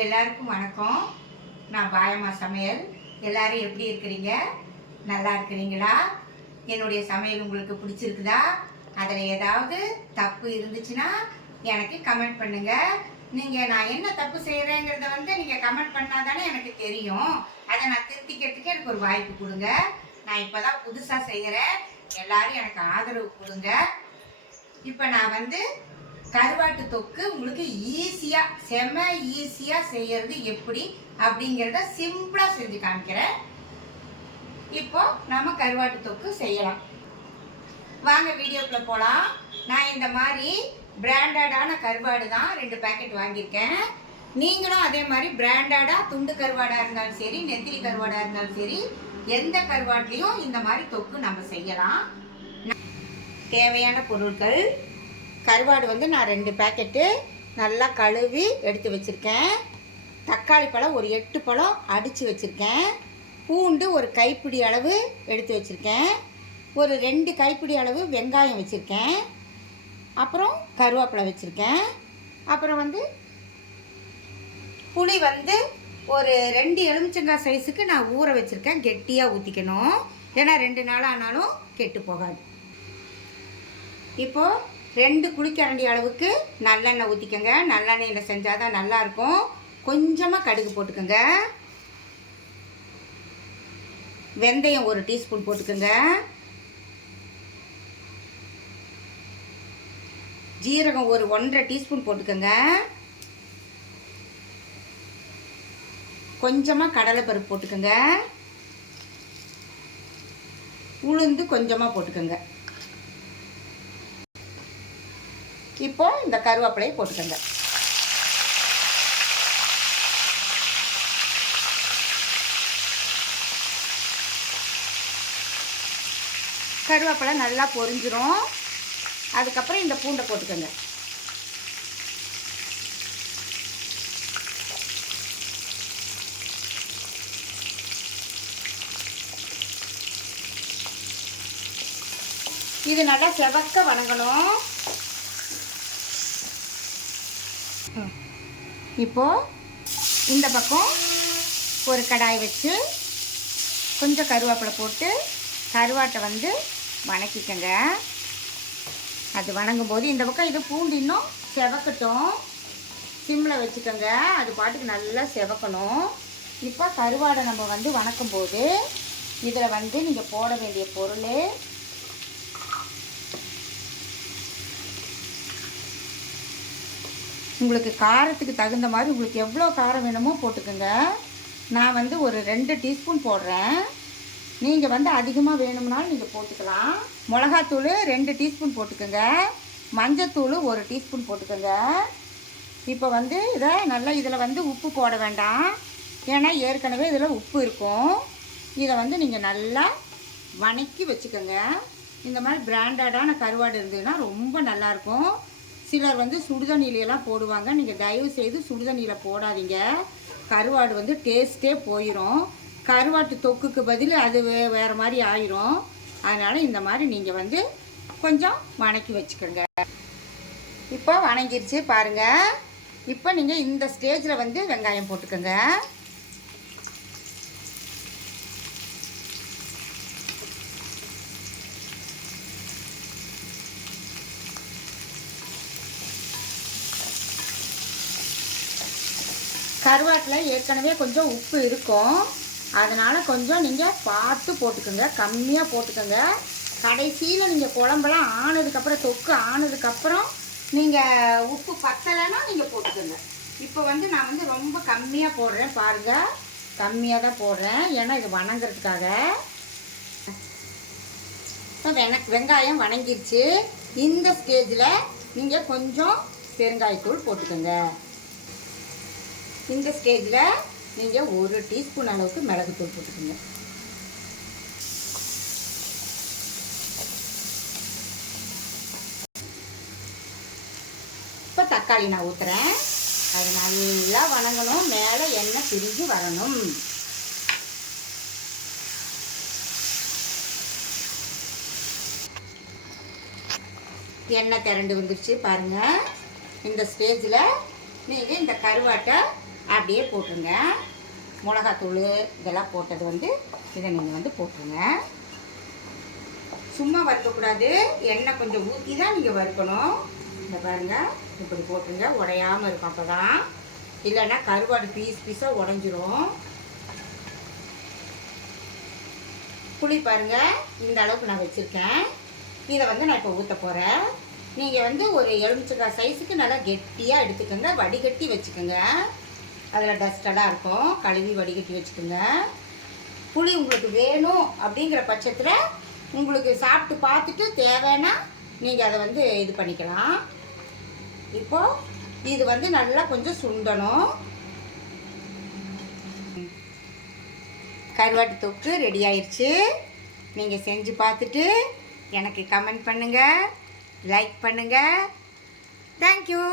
எல்லாருக்கும் வணக்கம். நான் பாயம்மா சமையல். எல்லாரும் எப்படி இருக்கிறீங்க? நல்லா இருக்கிறீங்களா? என்னுடைய சமையல் உங்களுக்கு பிடிச்சிருக்குதா? அதில் ஏதாவது தப்பு இருந்துச்சுன்னா எனக்கு கமெண்ட் பண்ணுங்கள் நீங்கள் நான் என்ன தப்பு செய்கிறேங்கிறத வந்து நீங்கள் கமெண்ட் பண்ணால் தானே எனக்கு தெரியும். அதை நான் திருத்திக்கிறதுக்கு எனக்கு ஒரு வாய்ப்பு கொடுங்க. நான் இப்போ தான் புதுசாக செய்கிறேன் எல்லாரும் எனக்கு ஆதரவு கொடுங்க. இப்போ நான் வந்து கருவாட்டு தொக்கு உங்களுக்கு ஈஸியாக செம ஈஸியாக செய்யறது எப்படி அப்படிங்கிறத சிம்பிளாக செஞ்சு காமிக்கிறேன். இப்போ நம்ம கருவாட்டு தொக்கு செய்யலாம். வாங்க வீடியோக்குள்ள போகலாம் நான் இந்த மாதிரி பிராண்டடான கருவாடு தான் ரெண்டு பேக்கெட் வாங்கியிருக்கேன். நீங்களும் அதே மாதிரி பிராண்டடாக துண்டு கருவாடாக இருந்தாலும் சரி நெத்திலி கருவாடாக இருந்தாலும் சரி எந்த கருவாட்லேயும் இந்த மாதிரி தொக்கு நம்ம செய்யலாம். தேவையான பொருட்கள் கருவாடு வந்து நான் ரெண்டு பேக்கெட்டு நல்லா கழுவி எடுத்து வச்சுருக்கேன். தக்காளி பழம் ஒரு எட்டு பழம் அடித்து வச்சுருக்கேன். பூண்டு ஒரு கைப்பிடி அளவு எடுத்து வச்சுருக்கேன். ஒரு ரெண்டு கைப்பிடி அளவு வெங்காயம் வச்சுருக்கேன். அப்புறம் கருவேப்பிலை வச்சுருக்கேன். அப்புறம் வந்து புளி வந்து ஒரு ரெண்டு எலுமிச்சங்காய் சைஸுக்கு நான் ஊற வச்சுருக்கேன். கெட்டியாக ஊற்றிக்கணும் ஏன்னா ரெண்டு நாள் ஆனாலும் கெட்டு போகாது. இப்போது ரெண்டு குளிக்கரண்டி அளவுக்கு நல்லெண்ணெய் ஊற்றிக்கோங்க நல்லெண்ணெயில் செஞ்சால் தான் நல்லாயிருக்கும். கொஞ்சமாக கடுகு போட்டுக்கோங்க. வெந்தயம் ஒரு டீஸ்பூன் போட்டுக்கோங்க. ஜீரகம் ஒரு ஒன்றரை டீஸ்பூன் போட்டுக்கோங்க. கொஞ்சமாக கடலைப்பருப்பு போட்டுக்கோங்க. உளுந்து கொஞ்சமாக போட்டுக்கோங்க. இப்போ இந்த கருவேப்பிலையை போட்டுக்கோங்க. கருவேப்பிலை நல்லா பொரிஞ்சிரும். அதுக்கப்புறம் இந்த பூண்டை போட்டுக்கோங்க. இது நல்லா செவக்க வணங்கணும். இப்போது இந்த பக்கம் ஒரு கடாய் வச்சு கொஞ்சம் கருவேப்பிலை போட்டு கருவாட்டை வந்து வணக்கிக்கங்க. அது வணங்கும் போது இந்த பக்கம் இது பூண்டு இன்னும் செவக்கட்டும். சிம்மில் வச்சுக்கோங்க. அது பாட்டுக்கு நல்லா செவக்கணும். இப்போ கருவாடை நம்ம வந்து வணக்கும் போது இதில் வந்து நீங்கள் போட வேண்டிய பொருள் உங்களுக்கு காரத்துக்கு தகுந்த மாதிரி உங்களுக்கு எவ்வளோ காரம் வேணுமோ போட்டுக்கோங்க. நான் வந்து ஒரு ரெண்டு டீஸ்பூன் போடுறேன். நீங்கள் வந்து அதிகமாக வேணும்னாலும் நீங்கள் போட்டுக்கலாம். மிளகாத்தூள் ரெண்டு டீஸ்பூன் போட்டுக்கோங்க. மஞ்சத்தூள் ஒரு டீஸ்பூன் போட்டுக்கோங்க. இப்போ வந்து இதை நல்லா இதில் வந்து உப்பு போட வேண்டாம். ஏன்னா ஏற்கனவே இதில் உப்பு இருக்கும். இதை வந்து நீங்கள் நல்லா வணக்கி வச்சுக்கோங்க. இந்த மாதிரி பிராண்டடான கருவாடு இருந்ததுன்னா ரொம்ப நல்லாயிருக்கும் சிலர் வந்து சுடுதண்ணியிலலாம் போடுவாங்க. நீங்கள் தயவு செய்து சுடுதண்ணியில் போடாதீங்க. கருவாடு வந்து டேஸ்ட்டே போயிடும் கருவாட்டு தொக்குக்கு பதில் அது வே வேறு மாதிரி ஆயிரும். அதனால் இந்த மாதிரி நீங்கள் வந்து கொஞ்சம் வணக்கி வச்சுக்கோங்க. இப்போ வணங்கிருச்சு பாருங்கள் இப்போ நீங்கள் இந்த ஸ்டேஜில் வந்து வெங்காயம் போட்டுக்கோங்க. கருவாட்டில் ஏற்கனவே கொஞ்சம் உப்பு இருக்கும். அதனால் கொஞ்சம் நீங்கள் பார்த்து போட்டுக்கோங்க. கம்மியாக போட்டுக்கோங்க. கடைசியில் நீங்கள் குழம்பெல்லாம் ஆனதுக்கப்புறம் தொக்கு ஆனதுக்கப்புறம் நீங்கள் உப்பு பத்தலைன்னா நீங்கள் போட்டுக்கோங்க. இப்போ வந்து நான் வந்து ரொம்ப கம்மியாக போடுறேன். பாருங்கள் கம்மியாக தான் போடுறேன். ஏன்னா இது வணங்குறதுக்காக. இப்போ வென வெங்காயம் வணங்கிருச்சு. இந்த ஸ்டேஜில் நீங்கள் கொஞ்சம் பெருங்காயத்தூள் போட்டுக்கோங்க. இந்த ஸ்டேஜில் நீங்கள் ஒரு டீஸ்பூன் அளவுக்கு மிளகுத்தூள் போட்டுக்கோங்க. இப்போ தக்காளி நான் ஊற்றுறேன் அது நல்லா வணங்கணும். மேலே எண்ணெய் பிரிஞ்சு வரணும். எண்ணெய் திரண்டு வந்துருச்சு பாருங்கள் இந்த ஸ்டேஜில் நீங்கள் இந்த கருவாட்டை அப்படியே போட்டுருங்க. மிளகாத்தூள் இதெல்லாம் போட்டது வந்து இதை நீங்கள் வந்து போட்டுருங்க. சும்மா வறுக்கக்கூடாது. எண்ணெய் கொஞ்சம் ஊற்றி தான் நீங்கள் வறுக்கணும். இந்த பாருங்கள் இப்படி போட்டுருங்க. உடையாமல் இருக்கும் அப்போ தான் இல்லைன்னா கருவாடு பீஸ் பீஸாக உடஞ்சிரும். புளி பாருங்கள் இந்த அளவுக்கு நான் வச்சுருக்கேன். இதை வந்து நான் இப்போ ஊற்ற போகிறேன் நீங்கள் வந்து ஒரு எலுமிச்சக்காய் சைஸுக்கு நல்லா கெட்டியாக எடுத்துக்கோங்க. வடிகட்டி வச்சுக்கோங்க. அதில் டஸ்டடாக இருக்கும். கழுவி வடிகட்டி வச்சுக்கோங்க. புளி உங்களுக்கு வேணும் அப்படிங்கிற பட்சத்தில் உங்களுக்கு சாப்பிட்டு பார்த்துட்டு தேவைன்னா நீங்கள் அதை வந்து இது பண்ணிக்கலாம். இப்போது இது வந்து நல்லா கொஞ்சம் சுண்டணும். கருவாட்டு தொக்கு ரெடி ஆயிடுச்சு நீங்கள் செஞ்சு பார்த்துட்டு எனக்கு கமெண்ட் பண்ணுங்கள் லைக் பண்ணுங்கள் தேங்க்யூ